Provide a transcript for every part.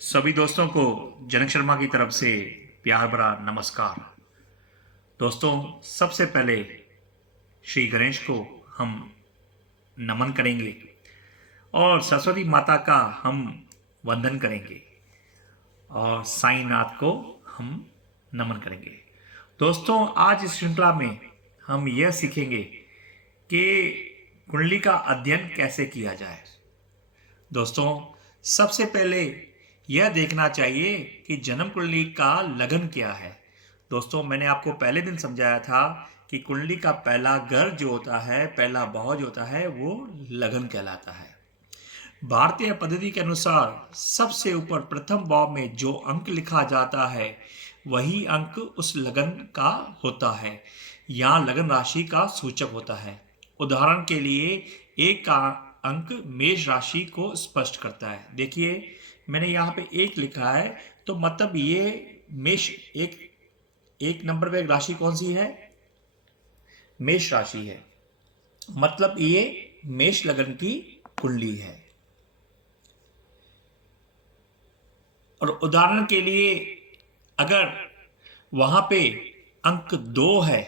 सभी दोस्तों को जनक शर्मा की तरफ से प्यार भरा नमस्कार। दोस्तों, सबसे पहले श्री गणेश को हम नमन करेंगे और सरस्वती माता का हम वंदन करेंगे और साईनाथ को हम नमन करेंगे। दोस्तों, आज इस श्रृंखला में हम यह सीखेंगे कि कुंडली का अध्ययन कैसे किया जाए। दोस्तों, सबसे पहले यह देखना चाहिए कि जन्म कुंडली का लगन क्या है। दोस्तों, मैंने आपको पहले दिन समझाया था कि कुंडली का पहला घर जो होता है, पहला भाव जो होता है, वो लगन कहलाता है। भारतीय पद्धति के अनुसार सबसे ऊपर प्रथम भाव में जो अंक लिखा जाता है वही अंक उस लगन का होता है या लगन राशि का सूचक होता है। उदाहरण के लिए एक का अंक मेष राशि को स्पष्ट करता है। देखिए, मैंने यहाँ पे एक लिखा है, तो मतलब ये मेष एक नंबर पे एक राशि कौन सी है? मेष राशि है। मतलब ये मेष लगन की कुंडली है। और उदाहरण के लिए अगर वहां पे अंक 2 है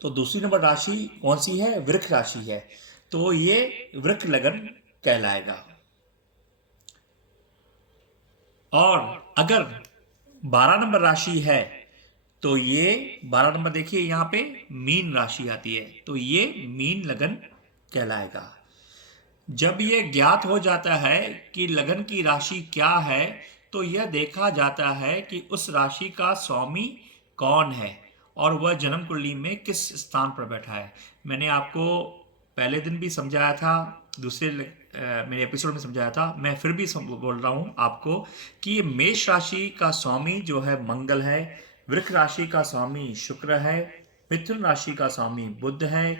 तो दूसरी नंबर राशि कौन सी है? वृक्ष राशि है, तो ये वृक्ष लगन कहलाएगा। और अगर 12 नंबर राशि है तो ये 12 नंबर, देखिए यहाँ पे मीन राशि आती है, तो ये मीन लगन कहलाएगा। जब यह ज्ञात हो जाता है कि लगन की राशि क्या है, तो यह देखा जाता है कि उस राशि का स्वामी कौन है और वह जन्म कुंडली में किस स्थान पर बैठा है। मैंने आपको पहले दिन भी समझाया था, मेरे एपिसोड में समझाया था, मैं फिर भी बोल रहा हूँ आपको कि ये मेष राशि का स्वामी जो है मंगल है, वृक्ष राशि का स्वामी शुक्र है, मिथुन राशि का स्वामी बुध है,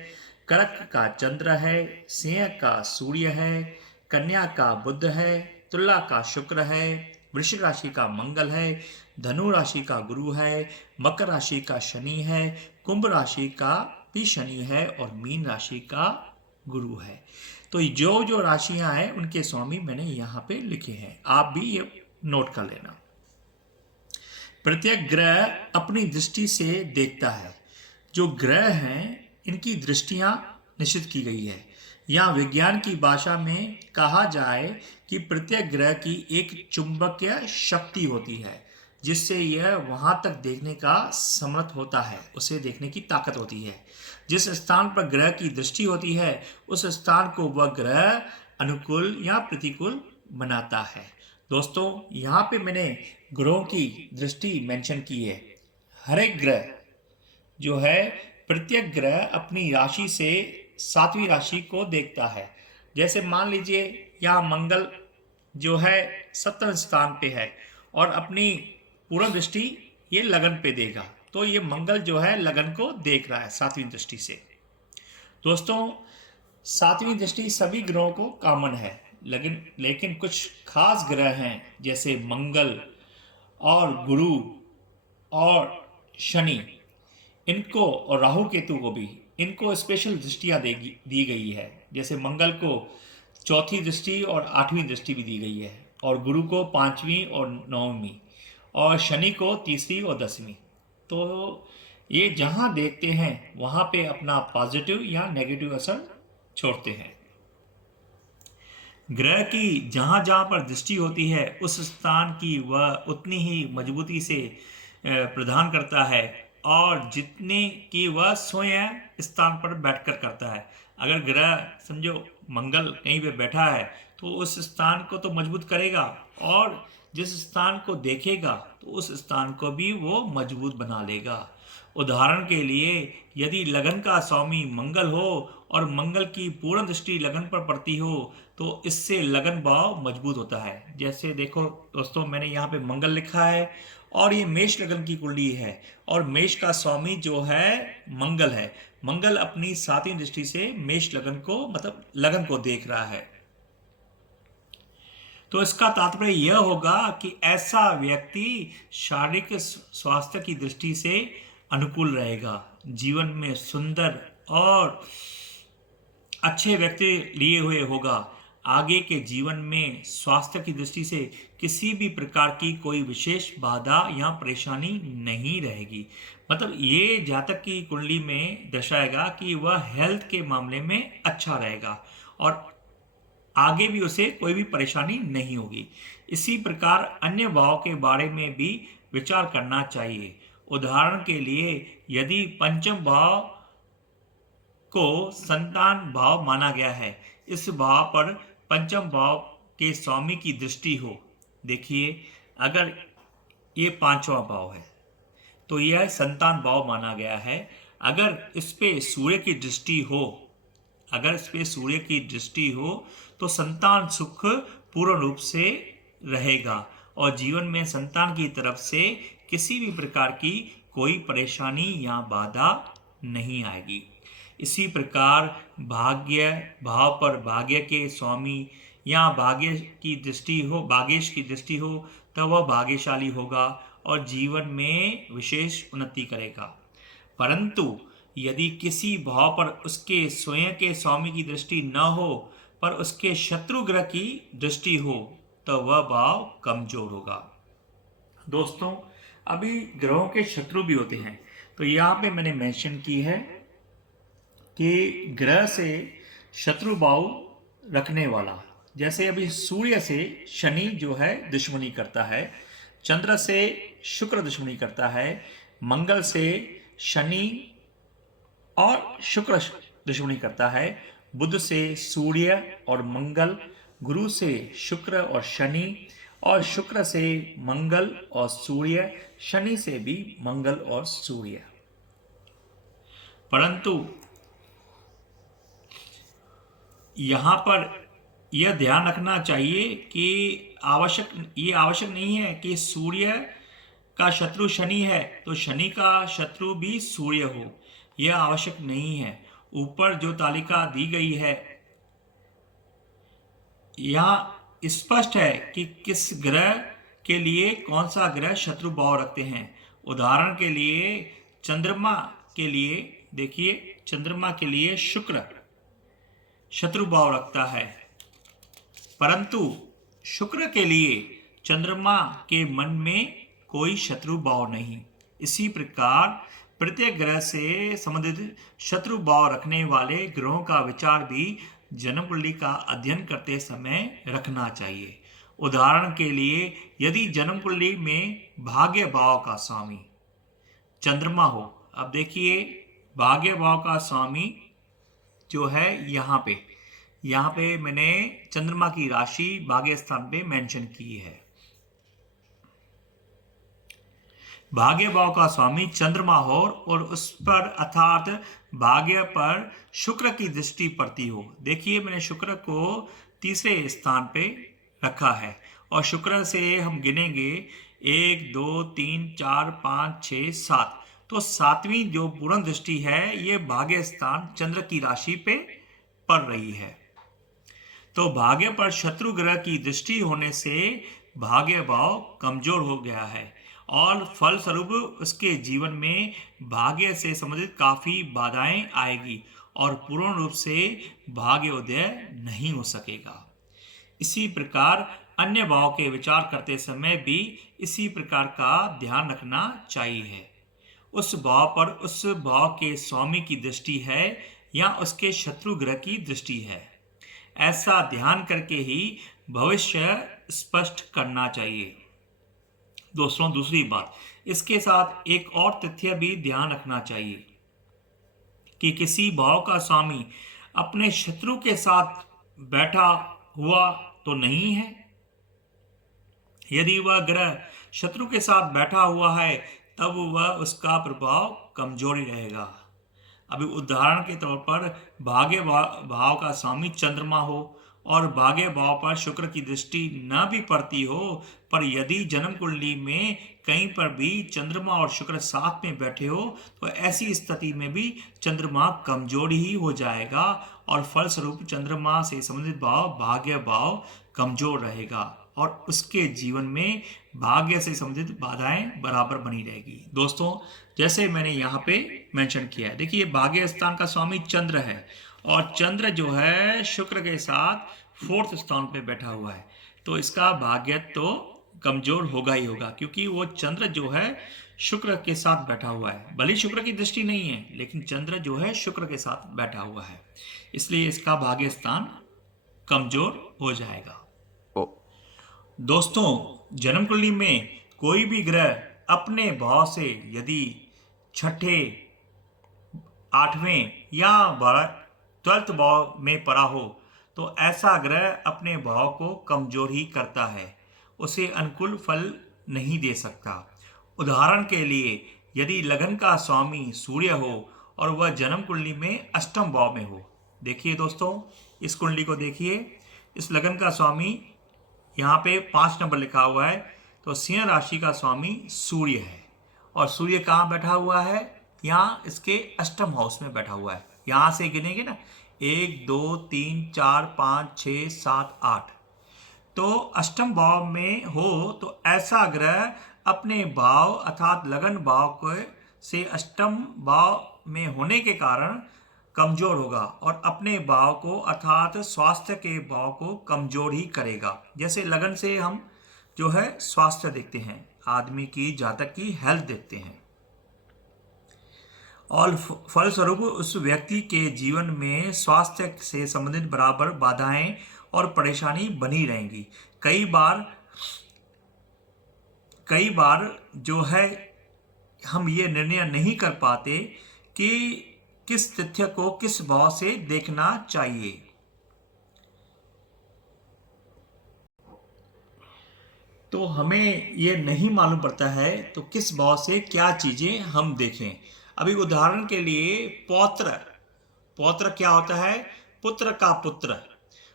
कर्क का चंद्र है, सिंह का सूर्य है, कन्या का बुध है, तुला का शुक्र है, वृश्चिक राशि का मंगल है, धनु राशि का गुरु है, मकर राशि का शनि है, कुंभ राशि का भी शनि है और मीन राशि का गुरु है। तो जो जो राशियां हैं उनके स्वामी मैंने यहाँ पे लिखे हैं, आप भी ये नोट कर लेना। प्रत्येक ग्रह अपनी दृष्टि से देखता है। जो ग्रह हैं इनकी दृष्टियां निश्चित की गई है, या विज्ञान की भाषा में कहा जाए कि प्रत्येक ग्रह की एक चुंबकीय शक्ति होती है जिससे यह वहां तक देखने का समर्थ होता है, उसे देखने की ताकत होती है। जिस स्थान पर ग्रह की दृष्टि होती है उस स्थान को वह ग्रह अनुकूल या प्रतिकूल बनाता है। दोस्तों, यहाँ पे मैंने ग्रहों की दृष्टि मेंशन की है। हर एक ग्रह जो है, प्रत्येक ग्रह अपनी राशि से सातवीं राशि को देखता है। जैसे मान लीजिए यहाँ मंगल जो है 7वें स्थान पे है और अपनी पूर्ण दृष्टि ये लगन पे देगा, तो ये मंगल जो है लगन को देख रहा है 7वीं दृष्टि से। दोस्तों, 7वीं दृष्टि सभी ग्रहों को कॉमन है, लेकिन कुछ खास ग्रह हैं जैसे मंगल और गुरु और शनि, इनको और राहु केतु को भी इनको स्पेशल दृष्टियां दी गई है। जैसे मंगल को चौथी दृष्टि और 8वीं दृष्टि भी दी गई है, और गुरु को 5वीं और 9वीं, और शनि को 3री और 10वीं। तो ये जहाँ देखते हैं वहाँ पे अपना पॉजिटिव या नेगेटिव असर छोड़ते हैं। ग्रह की जहाँ जहाँ पर दृष्टि होती है उस स्थान की वह उतनी ही मजबूती से प्रदान करता है और जितने की वह स्वयं स्थान पर बैठकर करता है। अगर ग्रह समझो मंगल कहीं पे बैठा है तो उस स्थान को तो मजबूत करेगा, और जिस स्थान को देखेगा तो उस स्थान को भी वो मजबूत बना लेगा। उदाहरण के लिए यदि लगन का स्वामी मंगल हो और मंगल की पूर्ण दृष्टि लगन पर पड़ती हो तो इससे लगन भाव मजबूत होता है। जैसे देखो दोस्तों, मैंने यहाँ पे मंगल लिखा है और ये मेष लगन की कुंडली है और मेष का स्वामी जो है मंगल है। मंगल अपनी 7वीं दृष्टि से मेष लगन को, मतलब लगन को देख रहा है। तो इसका तात्पर्य यह होगा कि ऐसा व्यक्ति शारीरिक स्वास्थ्य की दृष्टि से अनुकूल रहेगा, जीवन में सुंदर और अच्छे व्यक्ति लिए हुए होगा, आगे के जीवन में स्वास्थ्य की दृष्टि से किसी भी प्रकार की कोई विशेष बाधा या परेशानी नहीं रहेगी। मतलब ये जातक की कुंडली में दर्शाएगा कि वह हेल्थ के मामले में अच्छा रहेगा और आगे भी उसे कोई भी परेशानी नहीं होगी। इसी प्रकार अन्य भाव के बारे में भी विचार करना चाहिए। उदाहरण के लिए यदि पंचम भाव को संतान भाव माना गया है, इस भाव पर पंचम भाव के स्वामी की दृष्टि हो, देखिए अगर ये पांचवा भाव है तो यह संतान भाव माना गया है। अगर इस पे सूर्य की दृष्टि हो, अगर इस पे सूर्य की दृष्टि हो तो संतान सुख पूर्ण रूप से रहेगा और जीवन में संतान की तरफ से किसी भी प्रकार की कोई परेशानी या बाधा नहीं आएगी। इसी प्रकार भाग्य भाव पर भाग्य के स्वामी या भाग्य की दृष्टि हो, भाग्येश की दृष्टि हो, तब वह भाग्यशाली होगा और जीवन में विशेष उन्नति करेगा। परंतु यदि किसी भाव पर उसके स्वयं के स्वामी की दृष्टि न हो पर उसके शत्रु ग्रह की दृष्टि हो तो वह भाव कमजोर होगा। दोस्तों, अभी ग्रहों के शत्रु भी होते हैं, तो यहाँ पे मैंने मेंशन की है कि ग्रह से शत्रु भाव रखने वाला, जैसे अभी सूर्य से शनि जो है दुश्मनी करता है, चंद्र से शुक्र दुश्मनी करता है, मंगल से शनि और शुक्र दुश्मनी करता है, बुध से सूर्य और मंगल, गुरु से शुक्र और शनि, और शुक्र से मंगल और सूर्य, शनि से भी मंगल और सूर्य। परंतु यहाँ पर यह ध्यान रखना चाहिए कि ये आवश्यक नहीं है कि सूर्य का शत्रु शनि है तो शनि का शत्रु भी सूर्य हो, यह आवश्यक नहीं है। ऊपर जो तालिका दी गई है यहाँ स्पष्ट है कि किस ग्रह के लिए कौन सा ग्रह शत्रु भाव रखते हैं। उदाहरण के लिए चंद्रमा के लिए देखिए, चंद्रमा के लिए शुक्र शत्रु भाव रखता है, परंतु शुक्र के लिए चंद्रमा के मन में कोई शत्रु भाव नहीं। इसी प्रकार प्रत्येक ग्रह से संबंधित शत्रु भाव रखने वाले ग्रहों का विचार भी जन्म कुंडली का अध्ययन करते समय रखना चाहिए। उदाहरण के लिए यदि जन्म कुंडली में भाग्य भाव का स्वामी चंद्रमा हो, अब देखिए भाग्य भाव का स्वामी जो है यहाँ पे मैंने चंद्रमा की राशि भाग्य स्थान पे मेंशन की है। भाग्य भाव का स्वामी चंद्रमा हो और उस पर अर्थात भाग्य पर शुक्र की दृष्टि पड़ती हो। देखिए मैंने शुक्र को तीसरे स्थान पे रखा है और शुक्र से हम गिनेंगे 1 2 3 4 5 6 7, तो सातवीं जो पूर्ण दृष्टि है ये भाग्य स्थान चंद्र की राशि पे पड़ रही है। तो भाग्य पर शत्रु ग्रह की दृष्टि होने से भाग्य भाव कमजोर हो गया है और फल स्वरूप उसके जीवन में भाग्य से संबंधित काफी बाधाएं आएगी और पूर्ण रूप से भाग्य उदय नहीं हो सकेगा। इसी प्रकार अन्य भाव के विचार करते समय भी इसी प्रकार का ध्यान रखना चाहिए। उस भाव पर उस भाव के स्वामी की दृष्टि है या उसके शत्रु ग्रह की दृष्टि है, ऐसा ध्यान करके ही भविष्य स्पष्ट करना चाहिए। दोस्तों, दूसरी बात, इसके साथ एक और तथ्य भी ध्यान रखना चाहिए कि किसी भाव का स्वामी अपने शत्रु के साथ बैठा हुआ तो नहीं है। यदि वह ग्रह शत्रु के साथ बैठा हुआ है तब वह उसका प्रभाव कमजोर ही रहेगा। अभी उदाहरण के तौर पर भाग्य भाव का स्वामी चंद्रमा हो और भाग्य भाव पर शुक्र की दृष्टि न भी पड़ती हो, पर यदि जन्म कुंडली में कहीं पर भी चंद्रमा और शुक्र साथ में बैठे हो तो ऐसी स्थिति में भी चंद्रमा कमजोर ही हो जाएगा और फलस्वरूप चंद्रमा से संबंधित भाव भाग्य भाव कमजोर रहेगा और उसके जीवन में भाग्य से संबंधित बाधाएं बराबर बनी रहेगी। दोस्तों, जैसे मैंने यहाँ पे मेंशन किया है, देखिए भाग्य स्थान का स्वामी चंद्र है और चंद्र जो है शुक्र के साथ फोर्थ स्थान पे बैठा हुआ है, तो इसका भाग्य तो कमजोर होगा ही होगा, क्योंकि वो चंद्र जो है शुक्र के साथ बैठा हुआ है। भले ही शुक्र की दृष्टि नहीं है, लेकिन चंद्र जो है शुक्र के साथ बैठा हुआ है, इसलिए इसका भाग्य स्थान कमजोर हो जाएगा। ओ, दोस्तों, जन्म कुंडली में कोई भी ग्रह अपने भाव से यदि छठे, आठवें या 12th भाव में पड़ा हो, तो ऐसा ग्रह अपने भाव को कमजोर ही करता है, उसे अनुकूल फल नहीं दे सकता। उदाहरण के लिए, यदि लगन का स्वामी सूर्य हो और वह जन्म कुंडली में अष्टम भाव में हो, देखिए दोस्तों, इस कुंडली को देखिए, इस लगन का स्वामी यहाँ पे 5 नंबर लिखा हुआ है, तो सिंह राशि का स्वामी सूर्य है, और सूर्य कहाँ बैठा हुआ है? यहाँ इसके अष्टम हाउस में बैठा हुआ है। यहाँ से गिनेंगे ना, 1 2 3 4 5 6 7 8, तो अष्टम भाव में हो तो ऐसा ग्रह अपने भाव अर्थात लगन भाव के से अष्टम भाव में होने के कारण कमजोर होगा, और अपने भाव को अर्थात स्वास्थ्य के भाव को कमजोर ही करेगा। जैसे लगन से हम जो है स्वास्थ्य देखते हैं, आदमी की जातक की हेल्थ देखते हैं, और फलस्वरूप उस व्यक्ति के जीवन में स्वास्थ्य से संबंधित बराबर बाधाएं और परेशानी बनी रहेंगी। कई बार जो है हम ये निर्णय नहीं कर पाते कि किस तथ्य को किस भाव से देखना चाहिए। तो हमें ये नहीं मालूम पड़ता है तो किस भाव से क्या चीजें हम देखें। अभी उदाहरण के लिए पौत्र, पौत्र क्या होता है? पुत्र का पुत्र।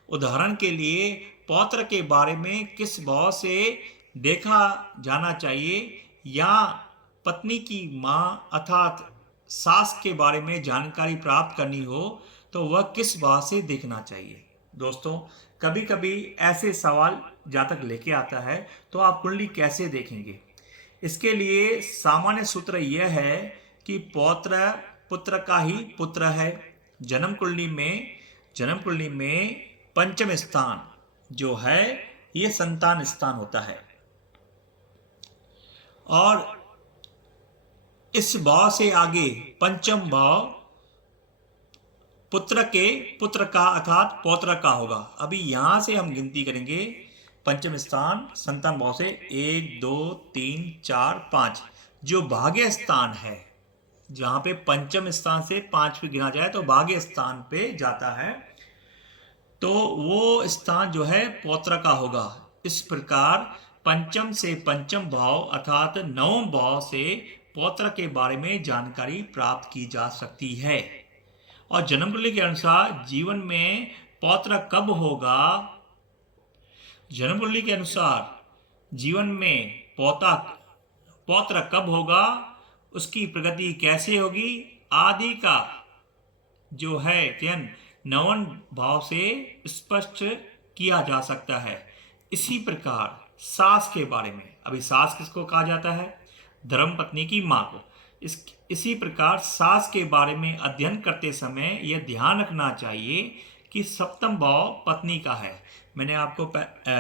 उदाहरण के लिए पौत्र के बारे में किस भाव से देखा जाना चाहिए, या पत्नी की माँ अर्थात सास के बारे में जानकारी प्राप्त करनी हो तो वह किस भाव से देखना चाहिए। दोस्तों, कभी कभी ऐसे सवाल जातक लेके आता है, तो आप कुंडली कैसे देखेंगे? इसके लिए सामान्य सूत्र यह है कि पौत्र पुत्र का ही पुत्र है। जन्म कुंडली में पंचम स्थान जो है ये संतान स्थान होता है, और इस भाव से आगे पंचम भाव पुत्र का अर्थात पौत्र का होगा। अभी यहां से हम गिनती करेंगे, पंचम स्थान संतान भाव से 1 2 3 4 5, जो भाग्य स्थान है, जहां पे पंचम स्थान से 5 पे गिना जाए तो भाग्य स्थान पे जाता है, तो वो स्थान जो है पौत्र का होगा। इस प्रकार पंचम से पंचम भाव अर्थात नवम भाव से पौत्र के बारे में जानकारी प्राप्त की जा सकती है। और जन्म कुंडली के अनुसार जीवन में पौत्र कब होगा? जन्म कुंडली के अनुसार जीवन में पौत्र कब होगा, उसकी प्रगति कैसे होगी आदि का जो है चयन नवन भाव से स्पष्ट किया जा सकता है। इसी प्रकार सास के बारे में, अभी सास किसको कहा जाता है? धर्म पत्नी की मां को। इसी प्रकार सास के बारे में अध्ययन करते समय यह ध्यान रखना चाहिए कि सप्तम भाव पत्नी का है। मैंने आपको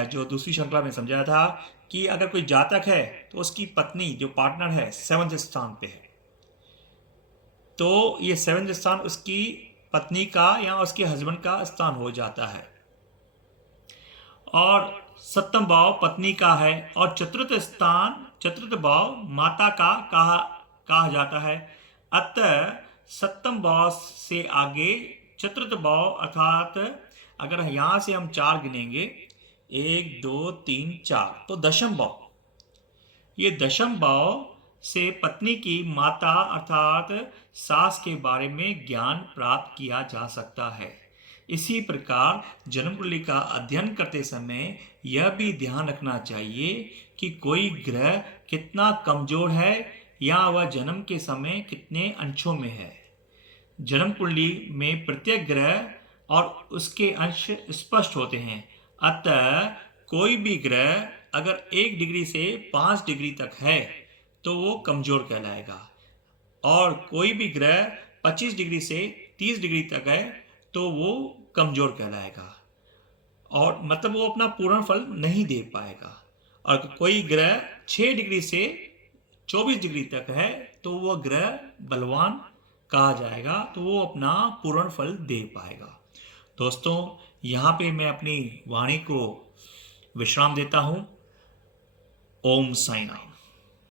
जो दूसरी श्रृंखला में समझाया था कि अगर कोई जातक है तो उसकी पत्नी जो पार्टनर है 7वें स्थान पे है, तो ये 7वें स्थान उसकी पत्नी का या उसके हस्बैंड का स्थान हो जाता है, और सप्तम भाव पत्नी का है, और चतुर्थ भाव माता का कहा जाता है। अतः सप्तम भाव से आगे चतुर्थ भाव अर्थात अगर यहां से हम 4 गिनेंगे 1 2 3 4, तो दशम भाव, ये दशम भाव से पत्नी की माता अर्थात सास के बारे में ज्ञान प्राप्त किया जा सकता है। इसी प्रकार जन्म कुंडली का अध्ययन करते समय यह भी ध्यान रखना चाहिए कि कोई ग्रह कितना कमजोर है या वह जन्म के समय कितने अंशों में है। जन्म कुंडली में प्रत्येक ग्रह और उसके अंश स्पष्ट होते हैं, अतः कोई भी ग्रह अगर 1 डिग्री से 5 डिग्री तक है तो वो कमजोर कहलाएगा, और कोई भी ग्रह 25 डिग्री से 30 डिग्री तक है तो वो कमजोर कहलाएगा, और मतलब वो अपना पूर्ण फल नहीं दे पाएगा। और कोई ग्रह 6 डिग्री से 24 डिग्री तक है तो वह ग्रह बलवान कहा जाएगा, तो वो अपना पूर्ण फल दे पाएगा। दोस्तों, यहाँ पे मैं अपनी वाणी को विश्राम देता हूँ। ओम साई राम।